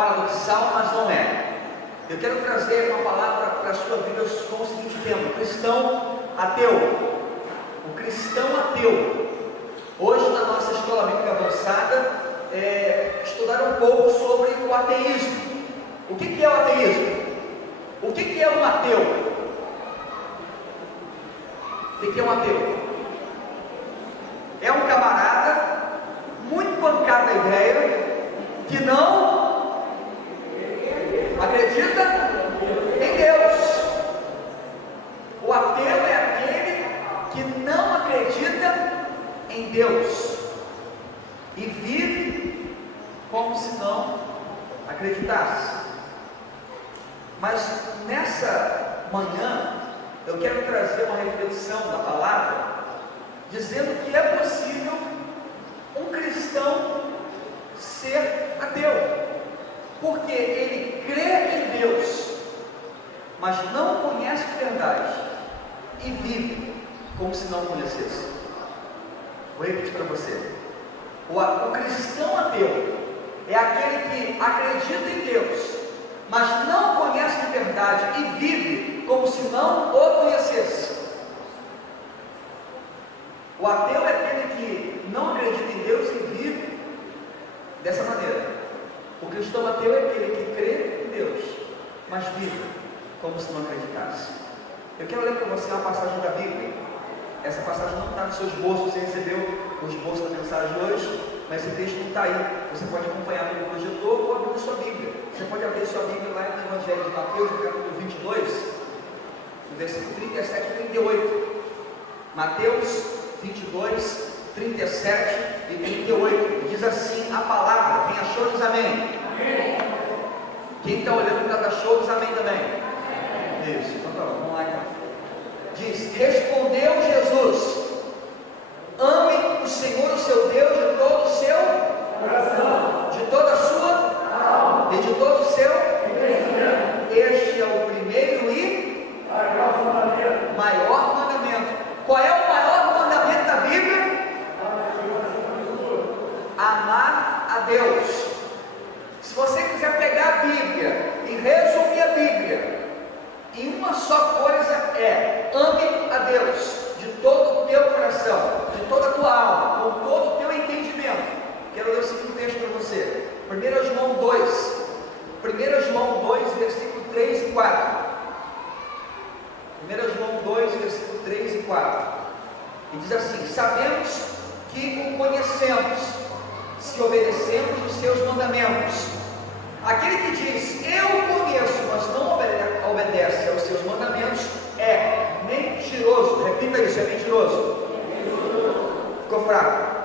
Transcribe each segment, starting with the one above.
paradoxal, mas não é. Eu quero trazer uma palavra para a sua vida com o seguinte tema: cristão ateu. O cristão ateu. Hoje, na nossa escola bíblica avançada, estudar um pouco sobre o ateísmo. O que é o ateísmo? O que é um ateu? O que é um ateu? É um camarada muito pancado da ideia que não acredita em Deus. O ateu é aquele que não acredita em Deus e vive como se não acreditasse. Mas nessa manhã eu quero trazer uma reflexão da palavra, dizendo que é possível um cristão ser ateu, porque ele crê em Deus, mas não conhece a verdade e vive como se não conhecesse. Vou repetir para você: o cristão ateu é aquele que acredita em Deus, mas não conhece a verdade e vive como se não o conhecesse. O ateu é aquele que não acredita em Deus e vive dessa maneira. O cristão ateu é aquele que crê em Deus, mas vive como se não acreditasse. Eu quero ler para você uma passagem da Bíblia. Essa passagem não está no seu esboço, você recebeu o esboço da mensagem de hoje, mas esse texto não está aí. Você pode acompanhar no projetor ou abrir sua Bíblia. Você pode abrir sua Bíblia lá no Evangelho de Mateus, no capítulo 22, no versículo 37 e 38. Mateus 22, 37 e 38. Diz assim a palavra. Quem achou diz amém. Amém. Quem está olhando para dar show diz amém também. Amém. Isso, então tá bom, vamos lá então. Diz: respondeu Jesus: ame o Senhor, o seu Deus, de todo o seu coração, de toda a sua alma e de todo o seu entendimento. Este é o primeiro e maior mandamento. Qual é o maior mandamento da Bíblia? Amar a Deus. Se você quiser pegar a Bíblia e resumir a Bíblia em uma só coisa, ame a Deus de todo o teu coração, de toda a tua alma, com todo o teu entendimento. Quero ler o seguinte texto para você. 1 João 2, 1 João 2, versículo 3 e 4. 1 João 2, versículo 3 e 4. E diz assim: sabemos que o conhecemos, se obedecemos os seus mandamentos. Aquele que diz, eu conheço, mas não obedece aos seus mandamentos, é mentiroso. Repita isso: é mentiroso. Ficou fraco?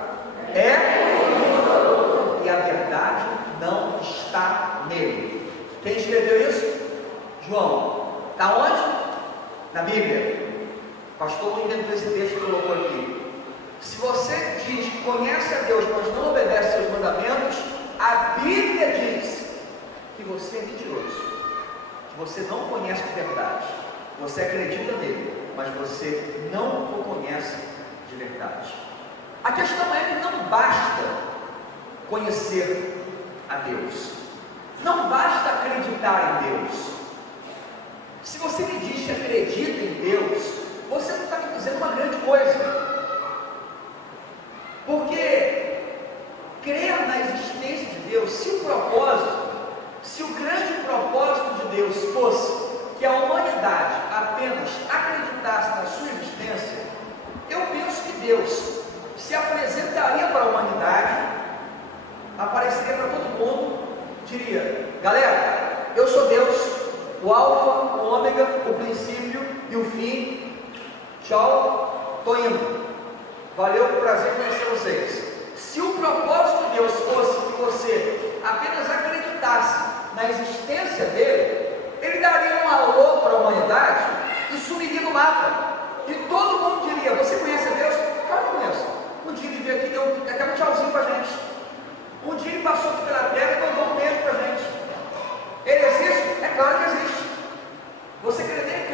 E a verdade não está nele. Quem escreveu isso? João. Está onde? Na Bíblia. O pastor inventou esse texto e colocou aqui. Se você diz que conhece a Deus, mas não obedece aos seus mandamentos, a Bíblia diz que você é mentiroso, que você não conhece a verdade. Você acredita nele, mas você não o conhece de verdade. A questão é que não basta conhecer a Deus, não basta acreditar em Deus. Se você me diz que acredita em Deus, você não está me dizendo uma grande coisa, porque crer na existência de Deus, se o grande propósito de Deus fosse que a humanidade apenas acreditasse na sua existência, eu penso que Deus se apresentaria para a humanidade, apareceria para todo mundo, diria: galera, eu sou Deus, o alfa, o ômega, o princípio e o fim. Tchau, estou indo. Valeu, prazer em conhecer vocês. Se o propósito de Deus fosse que você apenas acreditasse na existência dele, ele daria um alô para a humanidade e sumiria do mapa. E todo mundo diria: você conhece a Deus? Claro que conheço. Um dia ele veio aqui e deu até um tchauzinho para a gente. Um dia ele passou aqui pela terra e mandou um beijo para a gente. Ele existe? É claro que existe. Você crê nele?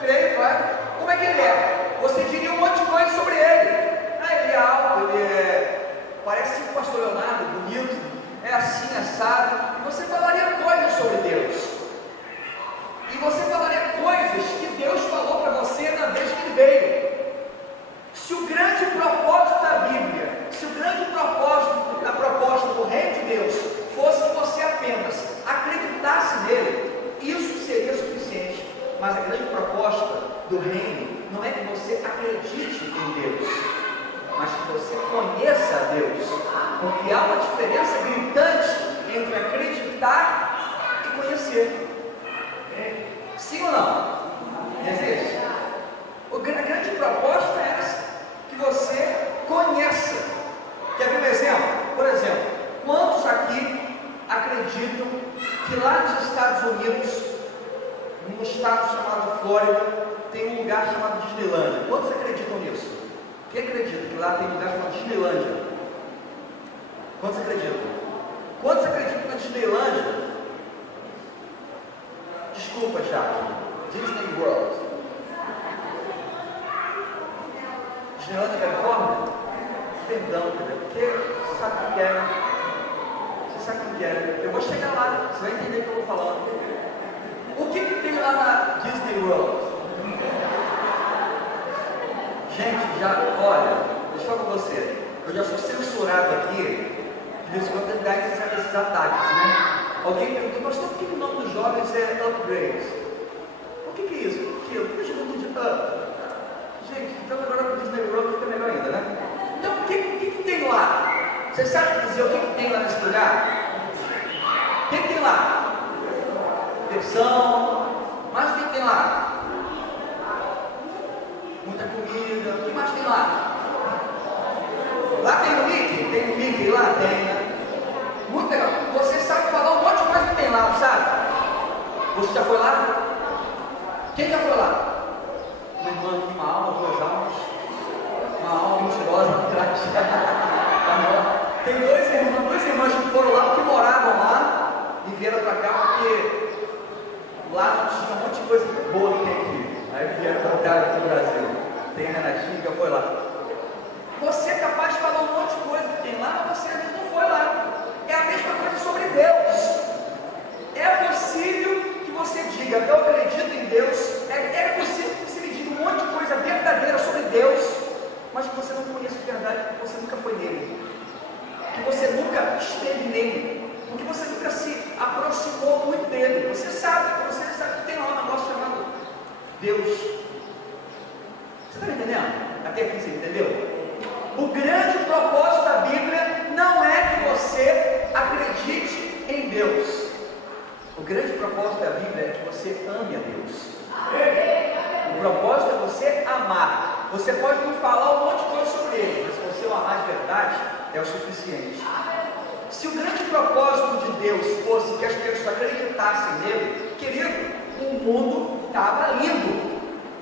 Crê, claro. Como é que ele é? Você diria um monte de coisa sobre ele. Ele é alto, ele parece um pastor Leonardo, bonito, é assim, assado. E você E você falaria coisas que Deus falou para você na vez que Ele veio. Se o grande propósito da Bíblia, se o grande propósito, a proposta do reino de Deus fosse que você apenas acreditasse nele, isso seria suficiente. Mas a grande proposta do reino não é que você acredite em Deus, mas que você conheça a Deus, porque há uma diferença gritante entre acreditar e conhecer. Sim ou não? Existe? A grande proposta é essa, que você conheça. Quer ver um exemplo? Por exemplo, quantos aqui acreditam que lá nos Estados Unidos, num estado chamado Flórida, tem um lugar chamado Disneylândia? Quantos acreditam nisso? Quem acredita que lá tem um lugar chamado Disneylândia? Quantos acreditam? Quantos acreditam na Disneylândia? Desculpa, Jaque. Disney World. Disneylândia, Califórnia? Perdão, porque você sabe o que é. Você sabe o que é. Eu vou chegar lá, você vai entender o que eu vou falando. O que tem lá na Disney World? Gente, olha, deixa eu falar com você. Eu já sou censurado aqui, de vez em quando tem esses ataques, né? Alguém perguntou, mas por que o nome dos jovens é Upgrades? O que é isso? O que é? Por que chamam de Up? Gente, então agora com o Disney World fica melhor ainda, né? Então, o que tem lá? Você sabe dizer o que tem lá nesse lugar? O que tem lá? Diversão. Mas o que tem lá? Muita comida. O que mais tem lá? Lá tem o Mickey? Tem o Mickey lá? Tem. Muito legal. Você sabe falar um monte de coisa que tem lá, sabe? Você já foi lá? Quem já foi lá? Uma irmã aqui, uma alma, duas almas. Uma alma mentirosa atrás. Tem duas irmãs que foram lá porque moravam lá e vieram para cá porque lá não tinha um monte de coisa boa que tem aqui. Aí vieram para cá aqui no Brasil. Tem a Renatinha que foi lá. Você é capaz de falar um monte de coisa que tem lá, mas você às vezes não foi lá. É a mesma coisa sobre Deus. É possível que você diga, eu acredito em Deus. É possível que você me diga um monte de coisa verdadeira sobre Deus, mas que você não conheça de verdade, porque você nunca foi nele, que você nunca esteve nele, porque você nunca se aproximou muito dele. Você sabe que tem lá um negócio chamado Deus. Você está me entendendo? Até aqui você entendeu? O grande propósito da Bíblia não é que você acredite em Deus. O grande propósito da Bíblia é que você ame a Deus. O propósito é você amar. Você pode me falar um monte de coisa sobre ele, mas se você o amar de verdade, é o suficiente. Se o grande propósito de Deus fosse que as pessoas acreditassem nele, querido, o mundo estava lindo.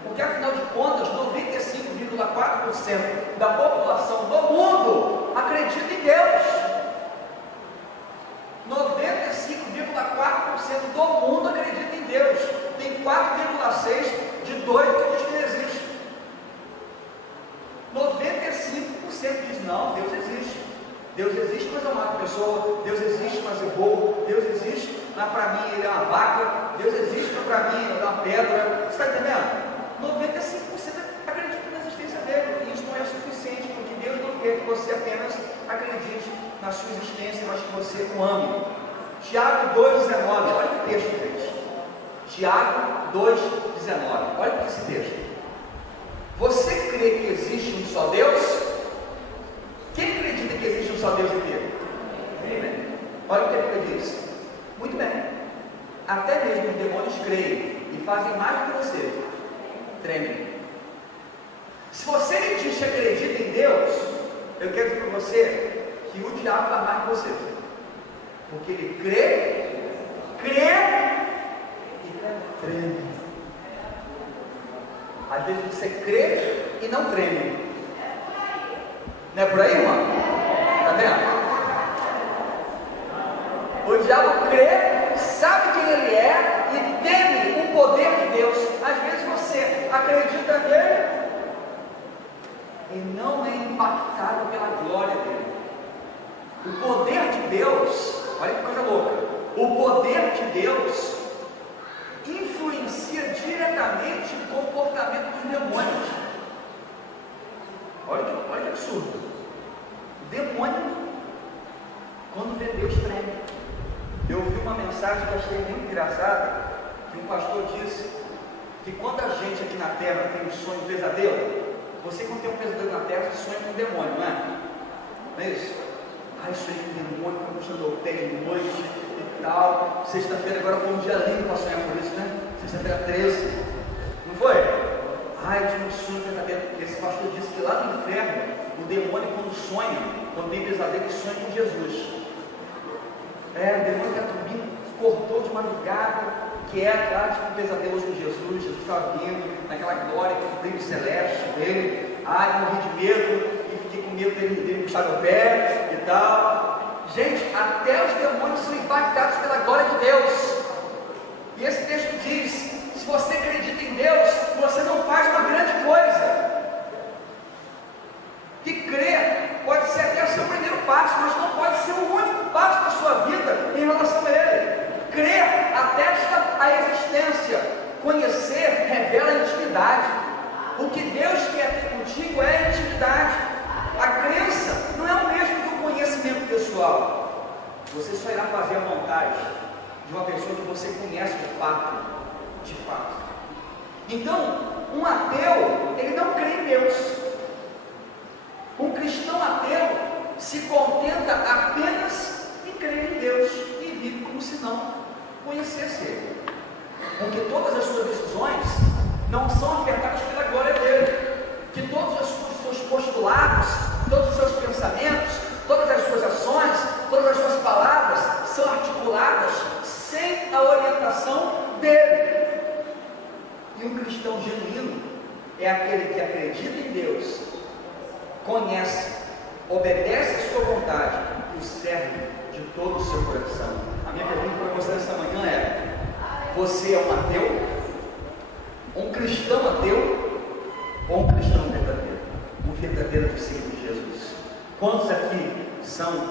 Porque afinal de contas, 95,4% da população do mundo acredita em Deus. 95,4% do mundo acredita em Deus. Tem 4,6% de doido que diz que não existe. 95% diz, não, Deus existe. Deus existe, mas é uma pessoa. Deus existe, mas é bobo. Deus existe, mas para mim ele é uma vaca. Deus existe, mas para mim ele é uma pedra. Você está entendendo? 95% acredita na existência dele. E isso não é suficiente, porque Deus não quer que você apenas acredite na sua existência, mas que você o ame. Tiago 2,19, olha que texto, gente. Tiago 2,19, olha para esse texto. Você crê que existe um só Deus? Quem acredita que existe um só Deus aqui? Amém. Olha o que a Bíblia diz. Muito bem. Até mesmo os demônios creem e fazem mais do que você. Tremem. Se você me diz que acredita em Deus, eu quero dizer para você que o diabo vai mais que você. Porque ele crê e treme. Às vezes você crê e não treme. Não é por aí, irmão? Está vendo? O diabo crê, sabe quem ele é e teme o poder de Deus. Às vezes você acredita nele e não é impactado pela glória dele. O poder de Deus, olha que coisa louca, o poder de Deus influencia comportamento dos demônios. Olha que absurdo. O demônio, quando vê Deus, treme. Eu ouvi uma mensagem que eu achei muito engraçada, que um pastor disse que quando a gente aqui na terra tem um sonho, um pesadelo, você quando tem um pesadelo na terra, você sonha com um demônio, não é? Não é isso? Ai, sonhei com um demônio, que eu puxando o pé de noite e tal. Sexta-feira agora foi um dia lindo para sonhar por isso, né? Sexta-feira 13. Não foi? Ai, eu tive um sonho verdadeiro. Esse pastor disse que lá no inferno, o demônio quando sonha, quando tem pesadelo, ele sonha com Jesus. O demônio que a turbina cortou de madrugada, que é aquela tipo pesadelo com Jesus. Jesus estava vindo naquela glória, com o brilho celeste dele. Ai, morri de medo e fiquei com medo dele puxar meu pé e tal. Gente, até os demônios são impactados pela glória de Deus. E esse texto diz: se você acredita em Deus, você não faz uma grande coisa. Que crer pode ser até o seu primeiro passo, mas não pode ser o único passo da sua vida em relação a Ele. Crer atesta a existência, conhecer revela a intimidade. O que Deus quer ter contigo é a intimidade. A crença não é o mesmo que o conhecimento pessoal. Você só irá fazer a vontade de uma pessoa que você conhece de fato. Então, um ateu, ele não crê em Deus. Um cristão ateu se contenta apenas em crer em Deus e vive como se não conhecesse Ele. Porque todas as suas decisões não são afetadas pela glória dele. Que todos os seus postulados, todos os seus pensamentos, todas as suas ações, todas as suas palavras são articuladas sem a orientação dele. E um cristão genuíno é aquele que acredita em Deus, conhece, obedece a sua vontade e o serve de todo o seu coração. A minha pergunta para você nessa manhã é: você é um ateu? Um cristão ateu? Ou um cristão verdadeiro? Um verdadeiro discípulo de Jesus? Quantos aqui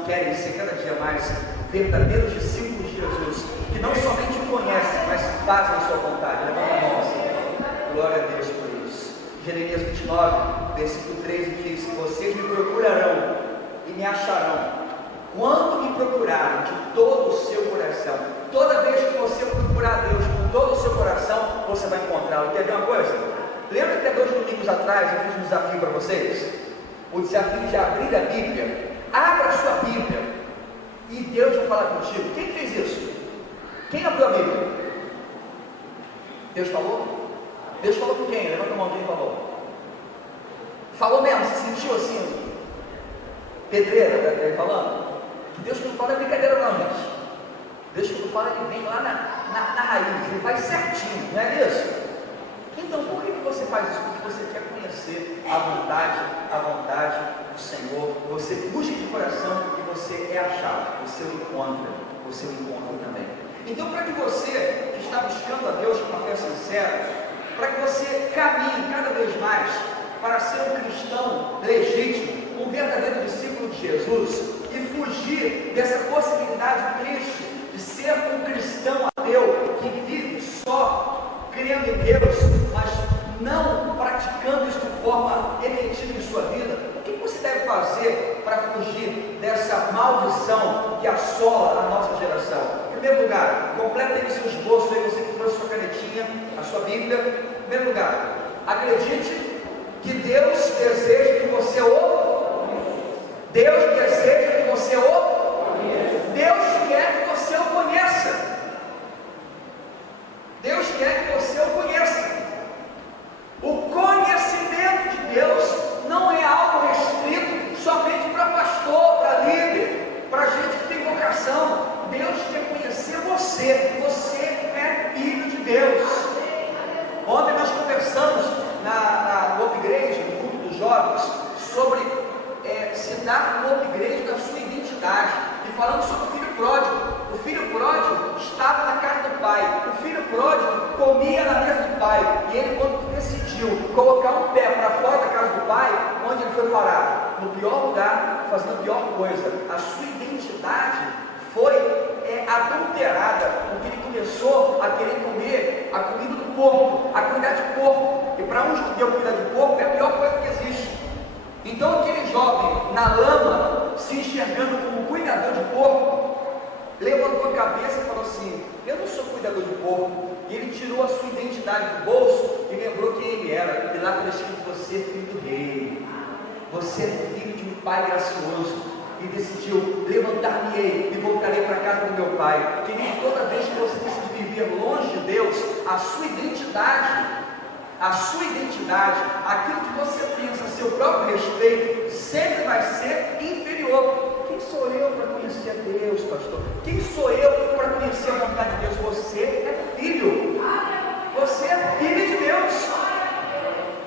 querem ser cada dia mais verdadeiros discípulos de Jesus, que não somente o conhecem, mas fazem a sua vontade? Levanta a mão assim. Glória a Deus por isso. Jeremias 29, versículo 13 diz: vocês me procurarão e me acharão quando me procurarem de todo o seu coração. Toda vez que você procurar Deus com todo o seu coração, você vai encontrá-lo. Quer ver uma coisa? Lembra que há 2 domingos atrás eu fiz um desafio para vocês? O desafio de abrir a Bíblia. Abra a sua Bíblia e Deus vai falar contigo. Quem fez isso? Quem abriu a Bíblia? Deus falou? Deus falou com quem? Levanta a mão, quem falou? Falou mesmo, se sentiu assim? Pedreira, ele falando? Que Deus quando fala é brincadeira não, gente. Deus quando fala, ele vem lá na raiz, ele vai certinho, não é isso? Então, por que você faz isso? Porque você quer conhecer a vontade do Senhor. Você busca de coração e você é achado, você o encontra também. Então, para que você que está buscando a Deus com uma fé sincera, para que você caminhe cada vez mais para ser um cristão legítimo, um verdadeiro discípulo de Jesus, e fugir dessa possibilidade triste de ser um cristão ateu que vive só crendo em Deus, mas não praticando isso de forma efetiva em sua vida. O que você deve fazer para fugir dessa maldição que assola a nossa geração? Em primeiro lugar, completa aí seu esboço, aí você que trouxe sua canetinha, a sua Bíblia. Em primeiro lugar, acredite que Deus deseja que você Deus deseja que você Deus quer que você o conheça. Deus quer que você o conheça. O conhecimento de Deus não é algo restrito somente para pastor, para líder, para gente que tem vocação. Deus quer conhecer você. Você é filho de Deus. Ontem nós conversamos no upgrade, no culto dos jovens, sobre se dar um upgrade da sua identidade. E falamos sobre o filho pródigo. O filho pródigo estava na casa do pai. O filho pródigo comia na mesa do pai. E ele, quando decidiu colocar um pé para fora da casa do pai, onde ele foi parar? No pior lugar, fazendo a pior coisa. A sua identidade foi adulterada, porque ele começou a querer comer a comida do porco, a cuidar de porco. E para um judeu cuidar de porco é a pior coisa que existe. Então aquele jovem na lama, se enxergando como cuidador de porco, levantou a cabeça e falou assim: eu não sou cuidador de porco. E ele tirou a sua identidade do bolso e lembrou quem ele era. E lá está escrito: você é filho do rei, você é filho de um pai gracioso. E decidiu: levantar-me-ei e voltarei para a casa do meu pai. Querido, toda vez que você decide viver longe de Deus, a sua identidade, aquilo que você pensa a seu próprio respeito, sempre vai ser inferior. Quem sou eu para conhecer a Deus, pastor? Quem sou eu para conhecer a vontade de Deus? Você é filho. Você é filho de Deus.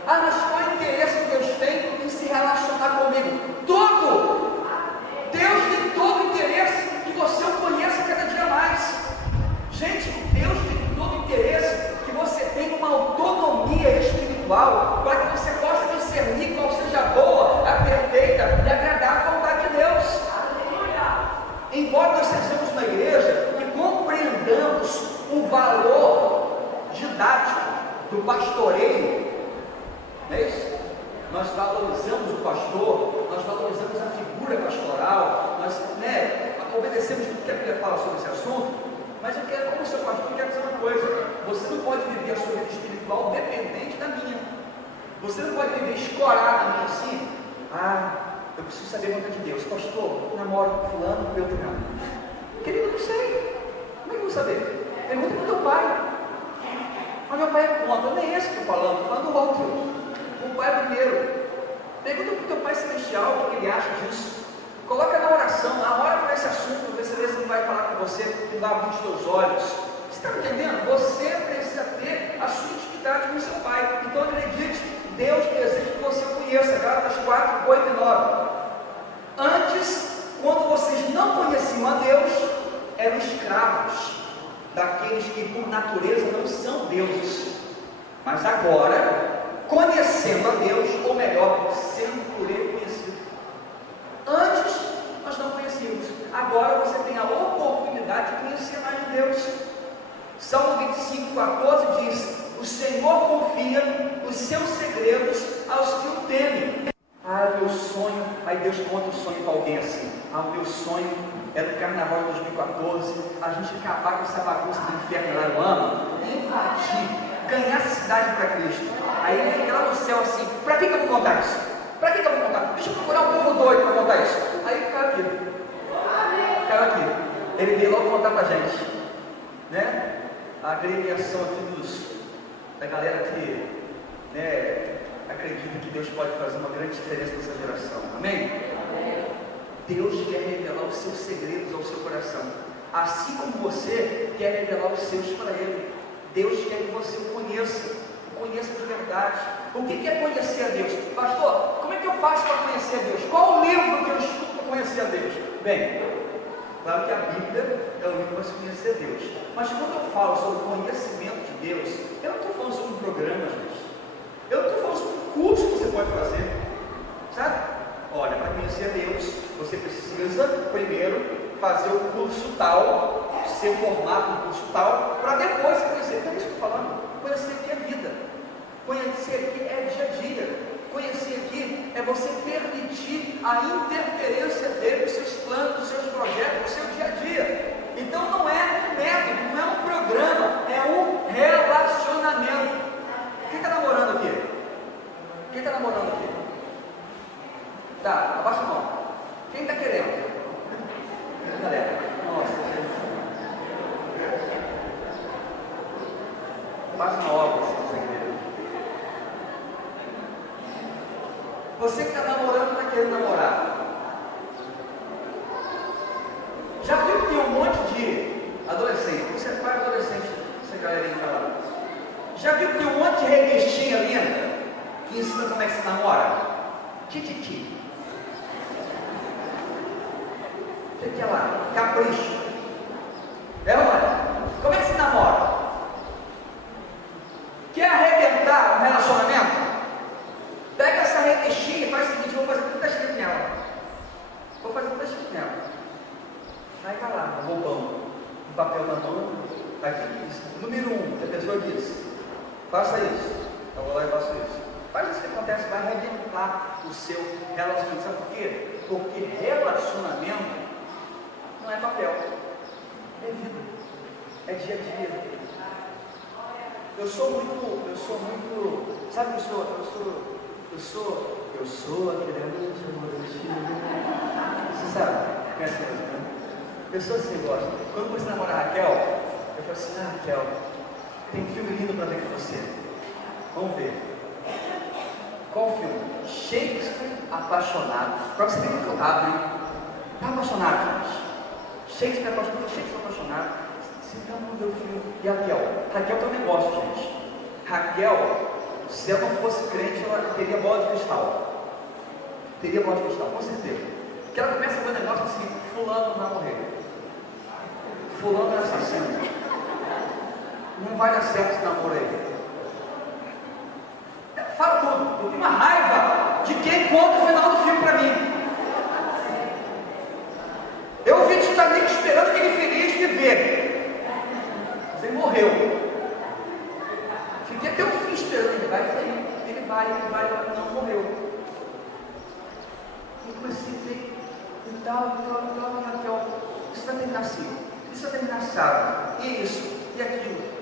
Ah, mas qual interesse que Deus tem em se relacionar comigo? Todo! Deus tem todo o interesse que você o conheça cada dia mais. Gente, Deus tem todo o interesse que você tenha uma autonomia espiritual para que você possa discernir qual seja a boa, a perfeita e agradável vontade de Deus. Embora nós sejamos uma igreja que compreendamos o valor didático do pastoreio, não é isso? Nós valorizamos o pastor, nós valorizamos a figura pastoral, nós obedecemos tudo que a Bíblia fala sobre esse assunto, mas eu quero, como seu pastor, eu quero dizer uma coisa: você não pode viver a sua vida espiritual dependente da minha. Você não pode viver escorado em mim assim: eu preciso saber a vontade de Deus. Pastor, namoro com fulano, com Beltrano. Querido, eu não sei. Como é que eu vou saber? Pergunta para o teu pai. Mas meu pai é contra, não é esse que eu estou falando do outro. O pai primeiro. Pergunta para o teu pai celestial o que ele acha disso. Coloca na oração, ora por esse assunto, ver se ele não vai falar com você, que dá abrir os teus olhos. Você está entendendo? Você precisa ter a sua intimidade com o seu pai. Então acredite, Deus deseja que você o conheça. Gálatas 4, 8 e 9. Antes, quando vocês não conheciam a Deus, eram escravos daqueles que por natureza não são deuses. Mas agora, conhecendo a Deus, ou melhor, sendo por Ele conhecido. Antes nós não conhecíamos, agora você tem a oportunidade de conhecer mais de Deus. Salmo 25, 14 diz: o Senhor confia os seus segredos aos que o temem. Meu sonho, aí Deus conta o sonho para alguém assim: o meu sonho é no carnaval de 2014, a gente acabar com essa bagunça do inferno lá no ano, invadir, ganhar a cidade para Cristo. Aí ele fica lá no céu assim: para que eu vou contar isso? Para que eu vou contar? Deixa eu procurar um povo doido para contar isso. Aí caiu aqui. Ele veio logo contar para a gente, né? A agremiação aqui da galera que, né, acredita que Deus pode fazer uma grande diferença nessa geração. Amém? Deus quer revelar os seus segredos ao seu coração, assim como você quer revelar os seus para Ele. Deus quer que você o conheça de verdade. O que é conhecer a Deus? Pastor, como é que eu faço para conhecer a Deus? Qual o livro que eu estudo para conhecer a Deus? Bem, claro que a Bíblia é o livro para se conhecer a Deus. Mas quando eu falo sobre o conhecimento de Deus, eu não estou falando sobre um programa, gente. Eu não estou falando sobre um curso que você pode fazer. Sabe? Olha, para conhecer a Deus, você precisa primeiro fazer o curso tal, ser formado no curso tal, para depois conhecer. Não é isso que eu estou falando. Conhecer aqui é vida. Conhecer aqui é dia a dia. Conhecer aqui é você permitir a interferência dele nos seus planos, nos seus projetos, no seu dia a dia. Então não é um método, não é um programa, é um relacionamento. Quem está namorando aqui? Quem está namorando aqui? Tá, abaixa a mão. Quem está querendo? Galera, nossa. Faz uma obra se você quer. Você que está namorando, está querendo namorar. Já viu que tem um monte de adolescente? Você é pai adolescente, essa galera aí tá lá. Já viu que tem um monte de revistinha linda que ensina como é que se namora? Tititi. O que é lá? Capricho. É ou não é? Como é que se namora? Quer arrebentar um relacionamento? Pega essa revistinha e faz o seguinte: vou fazer tudo que está escrito nela. Vou fazer tudo que está escrito nela. Aí está lá, um roupão, um papel na mão, Aqui, número 1, que a pessoa diz, faça isso. Eu vou lá e faço isso. Faz isso que acontece, vai arrebentar o seu relacionamento. Sabe por quê? Porque relacionamento não é papel, é vida, é dia a dia. Eu sou muito, sabe, eu sou aquele amor. Você sabe, conhece essa música, né? Pessoas assim gostam. Quando você namora a Raquel, eu falo assim, Raquel, tem um filme lindo para ver com você. Vamos ver. Qual filme? Shakespeare apaixonado. Para você ver que eu abro, está apaixonado, gente. Shakespeare apaixonado. Então vamos ver o filme. E a Raquel tem um negócio, gente. Raquel, se ela não fosse crente, ela teria bola de cristal. Teria bola de cristal, com certeza. Porque ela começa a ver um negócio assim, fulano vai morrer. Fulano é assassino. Não vai dar certo esse namoro aí. Fala tudo. Eu tenho uma raiva de quem conta o final do filme para mim. Eu vi Titanic esperando aquele feliz viver. Você morreu. Fiquei até o fim esperando. Ele vai sair. Ele vai, não morreu. E comecei a ver e tal, Raquel. Isso vai terminar assim. Isso vai terminar assado. E isso, e aquilo.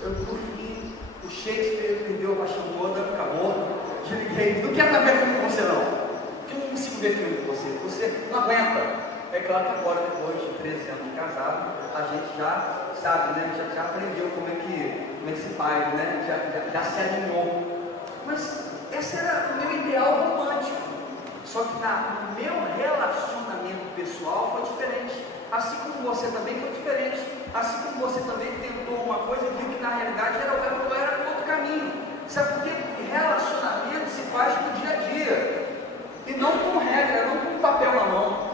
Eu, por fim, o Shakespeare perdeu a paixão toda, acabou. Desliguei. Não quero ver filme com você, não. Porque eu não consigo ver filme com você. Você não aguenta. É claro que agora, depois de 13 anos de casado, a gente já sabe, né? Já aprendeu como é que se faz, né? Já se alinhou. Mas esse era o meu ideal romântico. Só que no meu relacionamento pessoal foi diferente. Assim como você também foi diferente. Assim como você também tentou uma coisa e viu que na realidade era outro caminho. Sabe por quê? Porque relacionamento se faz no dia a dia. E não com regra, não com papel na mão.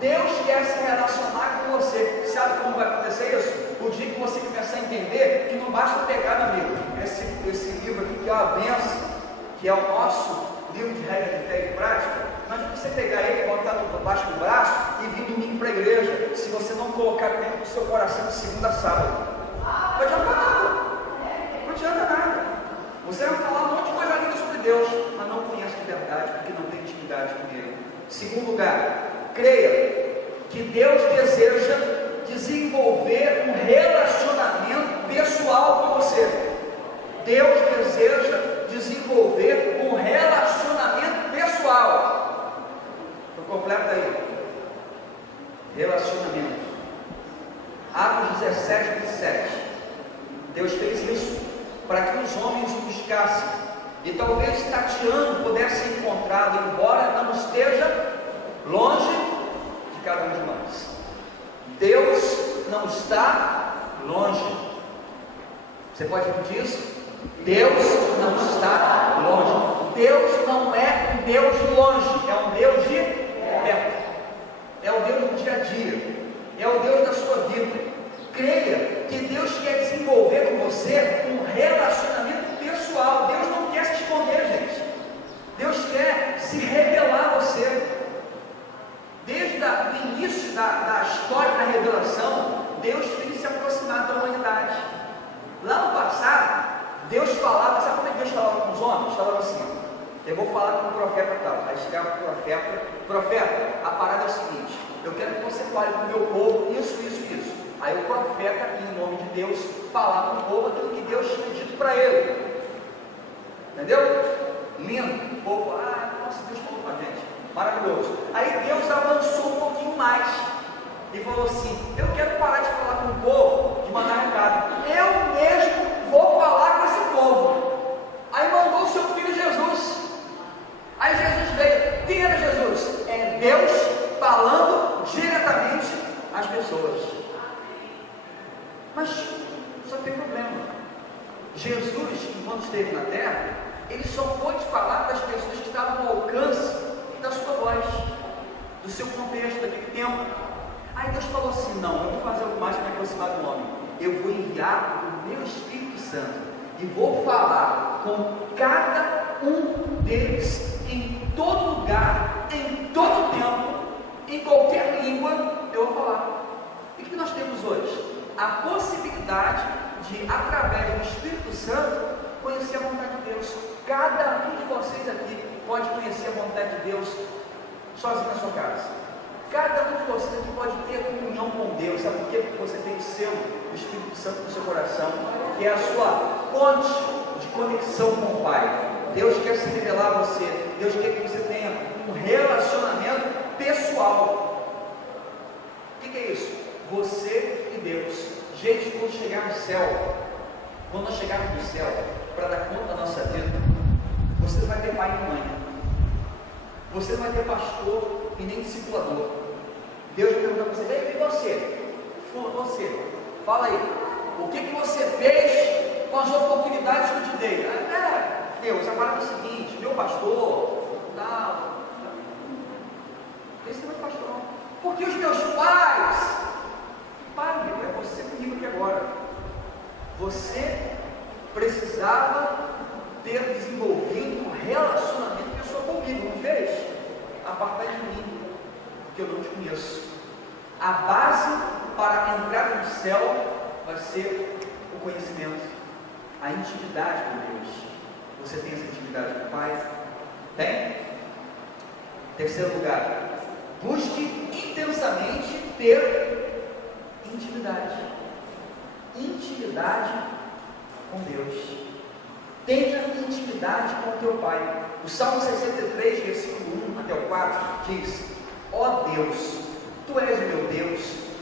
Deus quer se relacionar com você. Sabe como vai acontecer isso? O dia que você começar a entender que não basta pegar, meu amigo, esse livro aqui que é uma benção, que é o nosso livro de regra de fé e prática. Mas você pegar ele, botar debaixo do braço e vir domingo para a igreja, se você não colocar dentro do seu coração de segunda a sábado, não adianta nada. Não adianta nada. Você vai falar um monte de coisa linda sobre Deus, mas não conhece de verdade, porque não tem intimidade com Ele. Segundo lugar, creia que Deus deseja desenvolver um relacionamento pessoal com você. Deus deseja desenvolver um relacionamento pessoal. Então completa aí. Relacionamento. Atos 17, 27. Deus fez isso para que os homens o buscassem. E talvez tateando pudesse ser encontrado, embora não esteja longe de cada um de nós. Deus não está longe. Você pode repetir isso? Deus não está longe. Deus não é um Deus de longe, é um Deus de perto. É o Deus do dia a dia, é o Deus da sua vida. Creia que Deus quer desenvolver com você um relacionamento pessoal. Deus não quer se esconder, gente. Deus quer se revelar a você. Desde o início da história da revelação, Deus tem se aproximado da humanidade. Lá no passado, Deus falava, sabe como é que Deus falava com os homens? Falava assim, eu vou falar com o profeta tal. Aí chegava o profeta, a parada é o seguinte, eu quero que você fale com o meu povo, isso. Aí o profeta, em nome de Deus, falava com o povo aquilo que Deus tinha dito para ele. Entendeu? Lindo. O povo, nossa, Deus falou com a gente. Maravilhoso. Aí Deus avançou um pouquinho mais e falou assim, eu quero parar de falar com o povo, de mandar recado. Eu mesmo vou falar com esse povo. Aí mandou o seu filho Jesus. Aí Jesus veio. Quem era Jesus? É Deus falando diretamente às pessoas. Mas só tem problema. Jesus, enquanto esteve na terra, ele só pôde falar para as pessoas que estavam ao alcance da sua voz, do seu contexto, daquele tempo. Aí Deus falou assim, não, eu vou fazer algo mais para me aproximar do homem. Eu vou enviar o meu Espírito Santo e vou falar com cada um deles em todo lugar, em todo tempo, em qualquer língua, eu vou falar. E o que nós temos hoje? A possibilidade intimidade de, através do Espírito Santo, conhecer a vontade de Deus. Cada um de vocês aqui pode conhecer a vontade de Deus sozinho na sua casa. Cada um de vocês aqui pode ter comunhão com Deus. Sabe por quê? Porque você tem o selo do Espírito Santo no seu coração, que é a sua ponte de conexão com o Pai. Deus quer se revelar a você. Deus quer que você tenha um relacionamento pessoal. O que é isso? Você e Deus. Gente, quando chegar no céu, quando nós chegarmos no céu, para dar conta da nossa vida, você não vai ter pai e mãe, você não vai ter pastor e nem discipulador. Deus vai perguntar para você: e você? Fala aí, o que você fez com as oportunidades que eu te dei? Deus, a parada é o seguinte: meu pastor, esse não é pastor, não. Porque os meus pais, é você comigo aqui agora. Você precisava ter desenvolvido um relacionamento pessoal comigo, não fez? Apartai de mim, porque eu não te conheço. A base para entrar no céu vai ser o conhecimento, a intimidade com Deus. Você tem essa intimidade com o Pai? Tem? Terceiro lugar, busque intensamente ter intimidade. Intimidade com Deus. Tenha intimidade com o teu Pai. O Salmo 63, versículo 1 até o 4 diz: ó Deus, Tu és o meu Deus,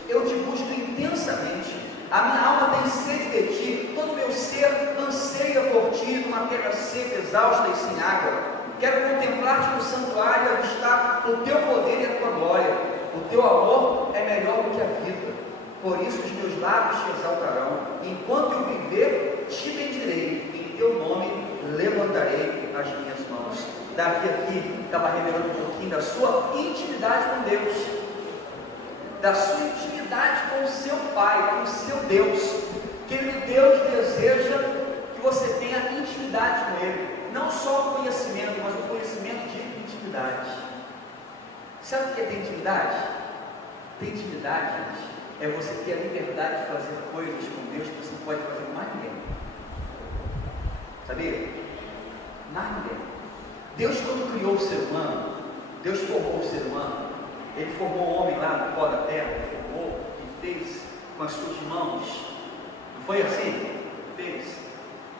eu te busco intensamente, a minha alma tem sede de Ti, todo o meu ser anseia por Ti, numa terra seca, exausta e sem água. Quero contemplar-te no santuário e avistar o Teu poder e a Tua glória. O Teu amor é melhor do que a vida, por isso os meus lábios te exaltarão. Enquanto eu viver, te bendirei, em Teu nome levantarei as minhas mãos. Davi aqui estava revelando um pouquinho da sua intimidade com Deus, da sua intimidade com o seu Pai, com o seu Deus. Querido, Deus deseja que você tenha intimidade com Ele, não só o conhecimento, mas o conhecimento de intimidade. Sabe o que é ter intimidade? Ter intimidade, gente, é você ter a liberdade de fazer coisas com Deus que você não pode fazer com mais ninguém. Sabia? Mais ninguém. Deus, quando criou o ser humano, Deus formou o ser humano, Ele formou o homem lá no pó da terra, formou e fez com as suas mãos. Não foi assim? Fez.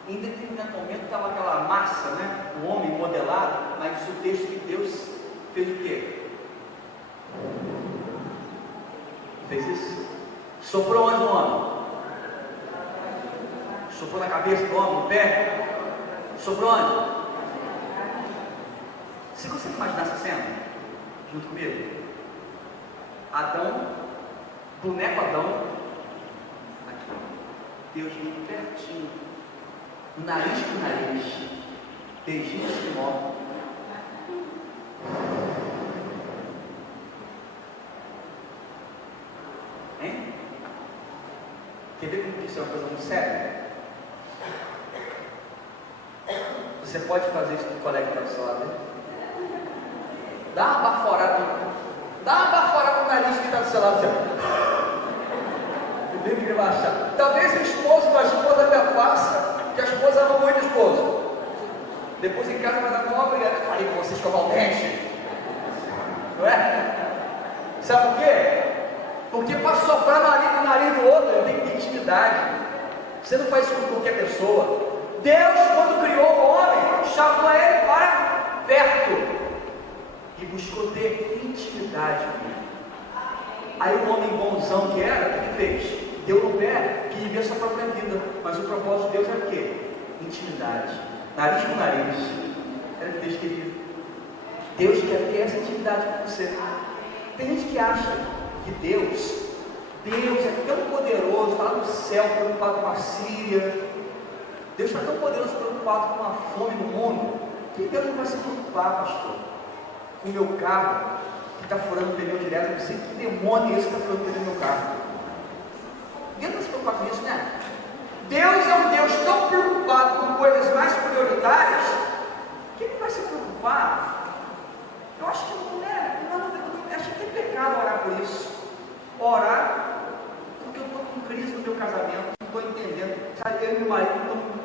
Em determinado momento estava aquela massa, né? O homem modelado, mas o texto que Deus fez o quê? Fez isso? Soprou onde no homem? Soprou na cabeça do homem, no pé? Soprou onde? Se você imaginar essa cena, junto comigo, Adão, boneco Adão, aqui, Deus vindo pertinho, nariz com nariz, beijinhos de mão. Hein? Quer ver como isso é uma coisa muito séria? Você pode fazer isso com o colega que está do seu lado, né? Dá uma baforada no nariz que está do seu lado. Tem que relaxar. Talvez o esposo da esposa até faça, que a esposa ama muito o esposo. Depois em casa vai dar uma briga. Eu falei com você escovar o dente. Não é? Sabe por quê? Porque para soprar no nariz do outro, tem que ter intimidade. Você não faz isso com qualquer pessoa. Deus, quando criou o homem, chamou ele para perto e buscou ter intimidade com ele. Aí o homem bonzão que era, o que fez? Deu no pé, que vivia a sua própria vida. Mas o propósito de Deus era o quê? Intimidade. Nariz com nariz. Era o que Deus queria. Deus quer ter essa intimidade com você. Tem gente que acha que Deus é tão poderoso, está lá no céu preocupado com a Síria. Deus está tão poderoso, preocupado com a fome no mundo, que Deus não vai se preocupar, pastor, com o meu carro, que está furando o pneu direto. Eu não sei que demônio é esse que está furando o pneu do meu carro. Deus não vai se preocupar com isso, né? Deus é um Deus tão preocupado com coisas mais prioritárias, que Ele vai se preocupar. Eu acho que não é, eu acho que é pecado orar por isso. Orar porque eu estou com crise no meu casamento, estou em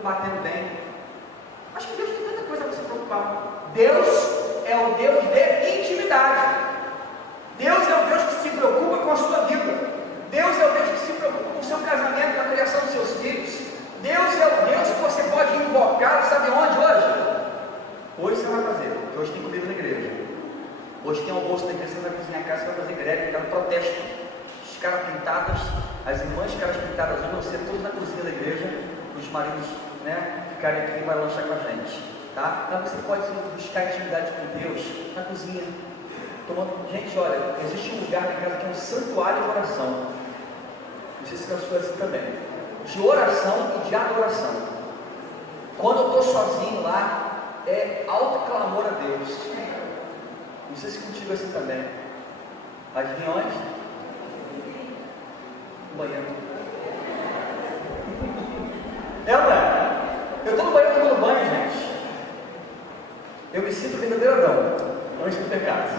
batendo bem. Acho que Deus tem tanta coisa para se preocupar. Deus é o Deus de intimidade. Deus é o Deus que se preocupa com a sua vida. Deus é o Deus que se preocupa com o seu casamento, com a criação dos seus filhos. Deus é o Deus que você pode invocar, sabe onde hoje? Hoje você vai fazer, porque hoje tem comida na igreja. Hoje tem almoço na igreja, você vai cozinhar a casa, você vai fazer greve, vai protesto. Os caras pintados, as irmãs caras pintadas, vão ser todos na cozinha da igreja, os maridos, né, ficarem aqui e vai lanchar com a gente, tá? Então você pode buscar intimidade com Deus na cozinha. Gente, olha, existe um lugar na casa que é um santuário de oração. Não sei se na sua assim também. De oração e de adoração. Quando eu estou sozinho lá, é alto clamor a Deus. Não sei se contigo é assim também. Adivinha onde? No banheiro. É, não é? Eu estou no banheiro tomando banho, gente. Eu me sinto verdadeiro Adão, antes do pecado.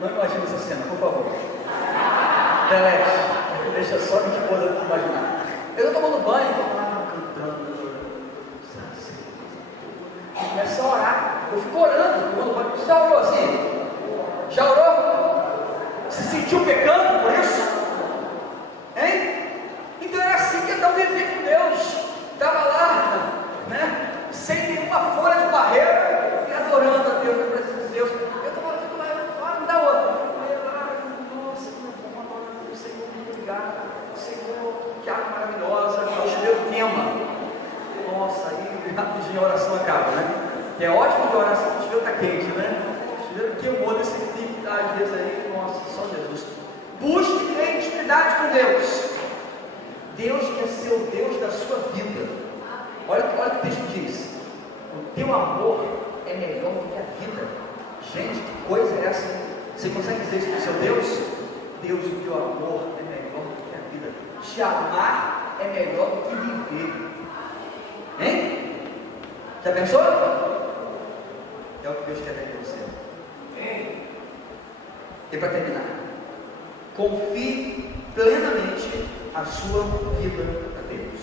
Não imagina essa cena, por favor. Delete, deixa só minha esposa imaginar. Eu estou tomando banho, estou lá cantando, começa a orar. Eu fico orando, tomando banho. Você já orou assim? Já orou? Se sentiu pecando por isso? Hein? Então era assim que Adão vivia com Deus. Estava lá, né? Sem nenhuma folha de barreira e adorando a Deus, na presença de Deus. Eu estou lá, me dá outra. Nossa, que bom adorar a Deus, Senhor, muito obrigado. Senhor, que água maravilhosa. O chuveiro queima. Nossa, aí rapidinho a oração acaba, né? E é ótimo que a oração do chuveiro está quente, né? O chuveiro queimou nesse fim, às vezes aí, nossa, só Jesus. Busque ter intimidade com Deus. Deus quer ser o Deus da sua vida. Olha o que o texto diz: o teu amor é melhor do que a vida. Gente, que coisa é essa? Você consegue dizer isso para o seu Deus? Deus, o teu amor é melhor do que a vida. Te amar é melhor do que viver. Hein? Já pensou? É o que Deus quer ver em você. E para terminar, confie plenamente a sua vida a Deus.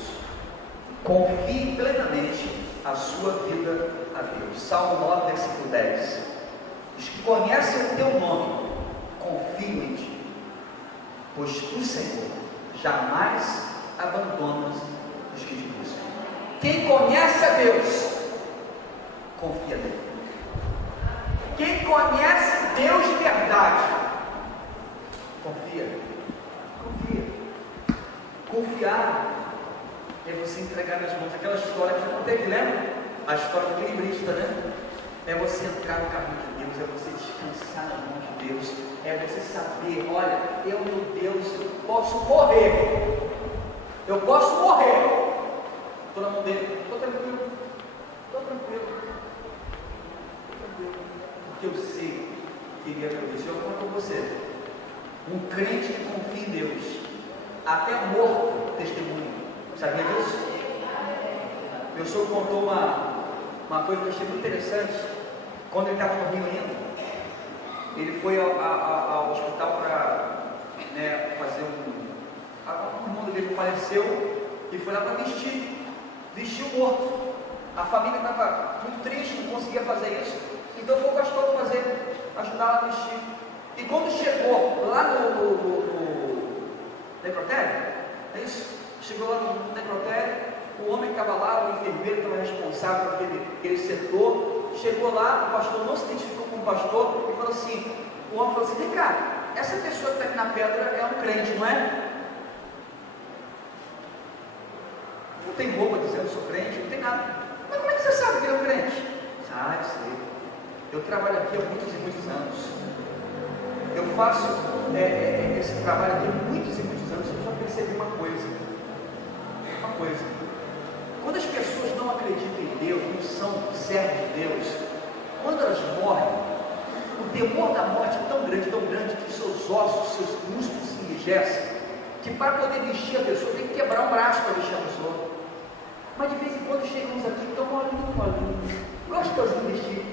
Confie plenamente a sua vida a Deus. Salmo 9, versículo 10. Os que conhecem o teu nome, confiam em ti, pois tu, Senhor, jamais abandonas os que te buscam. Quem conhece a Deus, confia nele. Quem conhece Deus de verdade, confia. Confiar é você entregar nas mãos. Aquela história que eu contei aqui, lembra? A história do equilibrista, né? É você entrar no caminho de Deus, é você descansar nas mãos de Deus, é você saber, olha, meu Deus, eu posso morrer. Estou na mão dele, estou tranquilo. Porque eu sei que ele é meu Deus. Eu conto com você. Um crente que confia em Deus, até morto, testemunho. Sabia disso? Meu sogro contou uma coisa que eu achei muito interessante. Quando ele estava no Rio ainda, ele foi ao hospital para, né, fazer um irmão dele faleceu e foi lá para vestir o morto. A família estava muito triste, não conseguia fazer isso, então foi o pastor ajudar lá a vestir. E quando chegou lá no necrotério, é isso? Chegou lá no necrotério, o homem que estava lá, o enfermeiro que estava responsável por aquele setor, chegou lá, o pastor não se identificou com o pastor e falou assim, o homem falou assim: vem cá, essa pessoa que está aqui na pedra é um crente, não é? Não tem roupa dizendo sou crente, não tem nada. Mas como é que você sabe que ele é um crente? Ah, eu sei. Eu trabalho aqui há muitos e muitos anos. Eu faço esse trabalho aqui há muitos e muitos anos. Eu já percebi uma coisa. Quando as pessoas não acreditam em Deus, não são servos de Deus, quando elas morrem, o temor da morte é tão grande que os seus ossos, seus músculos se enrijecem, que para poder vestir a pessoa tem que quebrar um braço para vestir a pessoa. Mas de vez em quando chegam uns aqui, estão molinho, gostosinho de vestir.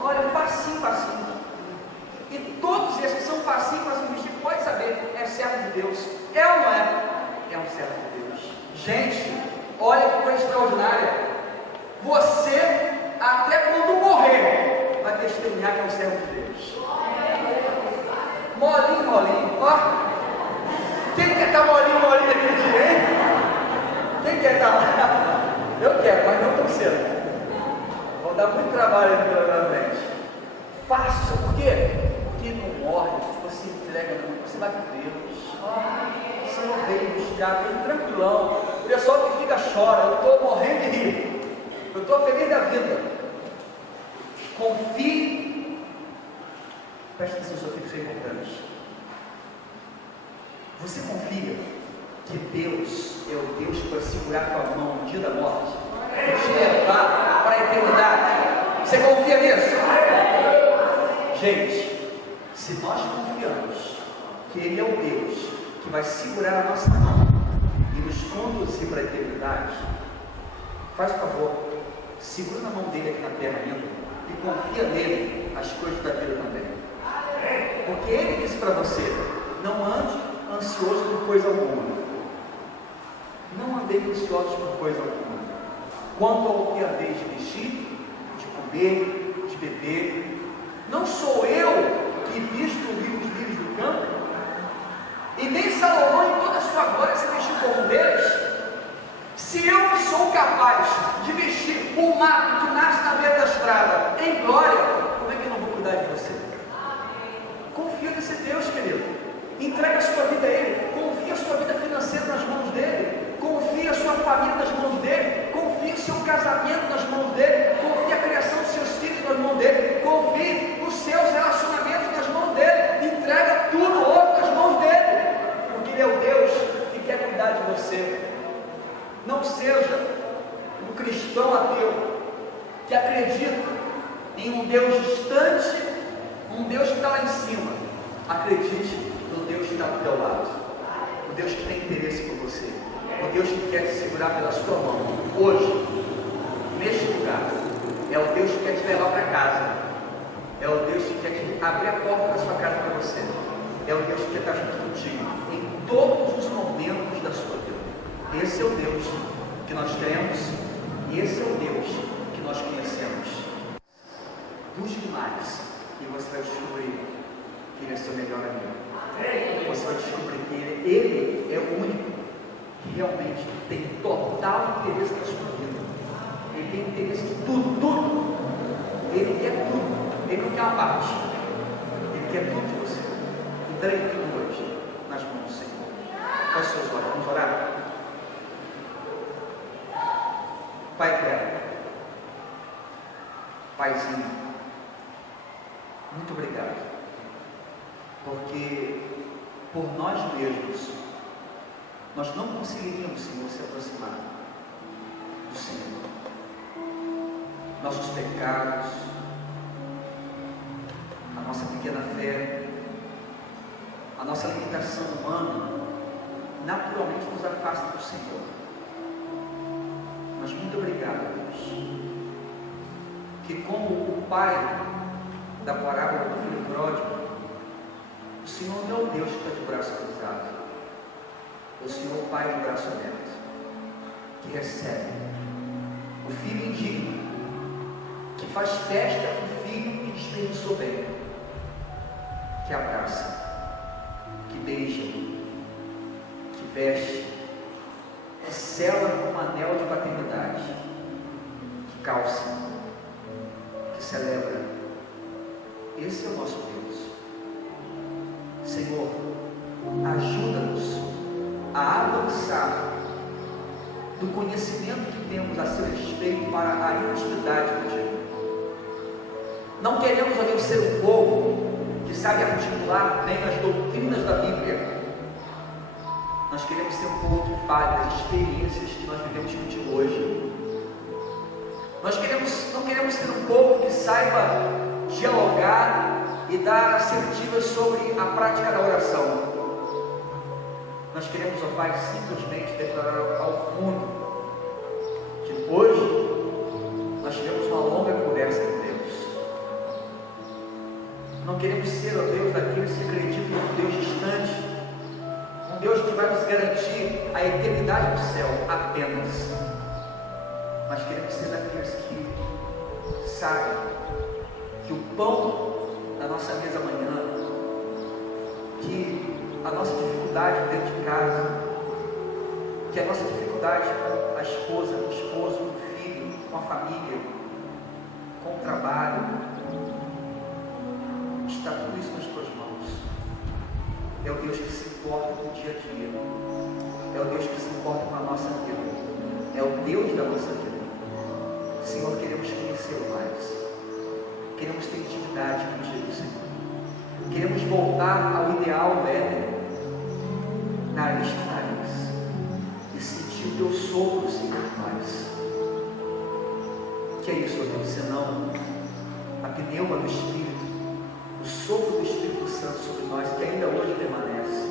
Olha, facinho. E todos esses são facinho de vestir, pode saber, é servo de Deus. É ou não é? É um servo de Deus. Gente, extraordinária. Você, até quando morrer, vai testemunhar que é um servo de Deus. Molinho, molinho, ó. Quem quer estar molinho, molinho aquele dia, hein? Quem quer estar lá? Eu quero, mas não tão cedo. Vou dar muito trabalho aqui pela frente. Faça, por quê? Porque não morre, você entrega, você vai com Deus. Você não veio buscar, vem tranquilão. O pessoal que fica chora, eu estou morrendo de rir. Eu estou feliz da vida. Confie. Presta atenção, isso aqui que é importante. Você confia que Deus é o Deus que vai segurar a tua mão no dia da morte e te levar para a eternidade? Você confia nisso? Gente, se nós confiamos que Ele é o Deus que vai segurar a nossa mão e nos conduzir para a eternidade, faz favor, segura na mão dele aqui na terra ainda e confia nele as coisas da vida também. Porque Ele disse para você: não ande ansioso por coisa alguma. Não andei ansiosos por coisa alguma. Quanto ao que haveis de vestir, de comer, de beber, não sou eu que visto os lírios do campo? E nem Salomão em toda a sua glória se vestiu como um deles? Se eu que sou capaz de vestir o mato que nasce na beira da estrada em glória, como é que eu não vou cuidar de você? Confia nesse Deus, querido. Entrega a sua vida a Ele. Confia a sua vida financeira nas mãos dEle. Confia a sua família nas mãos dEle. Confia o seu casamento nas mãos dEle. Confia a criação dos seus filhos nas mãos dEle. Confia os seus relacionamentos nas mãos dEle. Entrega tudo outro nas mãos dEle. Porque Ele é o Deus que quer cuidar de você. Não seja um cristão ateu que acredita em um Deus distante, um Deus que está lá em cima. Acredite no Deus que está do teu lado, o Deus que tem interesse por você, o Deus que quer te segurar pela sua mão, hoje, neste lugar. É o Deus que quer te levar para casa, é o Deus que quer te abrir a porta da sua casa para você, é o Deus que quer estar junto contigo, em todos os momentos da sua vida. Esse é o Deus que nós cremos, e esse é o Deus que nós conhecemos. Busque mais, e você vai descobrir que Ele é seu melhor amigo. Você vai descobrir que Ele é o único que realmente tem total interesse na sua vida. Ele tem interesse em tudo, tudo. Ele quer tudo. Ele não quer uma parte. Ele quer tudo de você. Entregue tudo hoje nas mãos do Senhor. Feche seus olhos. Vamos orar? Pai eterno, Paizinho, muito obrigado, porque por nós mesmos nós não conseguiríamos, Senhor, se aproximar do Senhor. Nossos pecados, a nossa pequena fé, a nossa limitação humana naturalmente nos afasta do Senhor. Mas muito obrigado, Deus, que como o pai da parábola do filho pródigo, o Senhor não é o Deus que está de braço cruzado, o Senhor é o Pai de braço aberto, que recebe o filho indigno, que faz festa com o filho que desperdiçou bem, que abraça, que beija, que veste, que sela com um anel de paternidade, que calça, que celebra. Esse é o nosso Deus. Senhor, ajuda-nos a avançar do conhecimento que temos a seu respeito para a intimidade contigo. Não queremos, ó Deus, ser um povo que sabe articular bem as doutrinas da Bíblia. Nós queremos ser um povo que fale das experiências que nós vivemos contigo hoje. Nós não queremos ser um povo que saiba dialogar e dar assertivas sobre a prática da oração. Nós queremos, ó Pai, simplesmente declarar ao mundo que hoje nós tivemos uma longa conversa com Deus. Não queremos ser, ó Deus, daqueles que acreditam em um Deus distante, um Deus que vai nos garantir a eternidade do céu apenas. mas queremos ser daqueles que sabem que o pão da nossa mesa amanhã, que a nossa dificuldade dentro de casa, que a nossa dificuldade com a esposa, com o esposo, com o filho, com a família, com o trabalho, está tudo isso nas tuas mãos. É o Deus que se importa com o dia a dia, é o Deus que se importa com a nossa vida, é o Deus da nossa vida. Senhor, queremos conhecê-lo mais, queremos ter intimidade com Jesus, Senhor. Queremos voltar ao ideal do Éden, nariz com nariz, e sentir o teu sopro, Senhor, em nós. Que é isso, ó Deus, senão a pneuma do Espírito, o sopro do Espírito Santo sobre nós, que ainda hoje permanece.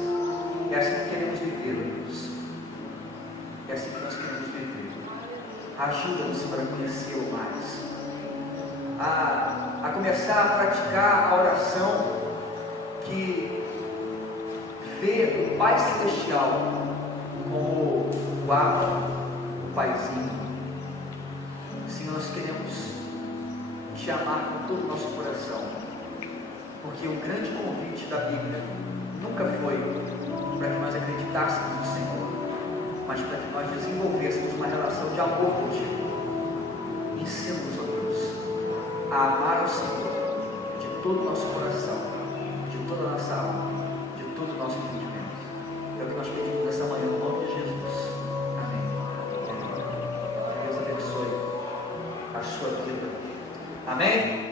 É assim que queremos viver, Deus. É assim que nós queremos viver. Ajuda-nos para conhecê-lo mais, a começar a praticar a oração que vê o Pai Celestial como o Abba, o Paizinho. Senhor, nós queremos te amar com todo o nosso coração, porque o grande convite da Bíblia nunca foi para que nós acreditássemos no Senhor, mas para que nós desenvolvêssemos uma relação de amor contigo. Ensina-nos, ó Deus, a amar o Senhor de todo o nosso coração, de toda a nossa alma, de todo o nosso entendimento. É o que nós pedimos nessa manhã, no nome de Jesus. Amém. Que Deus abençoe a sua vida. Amém?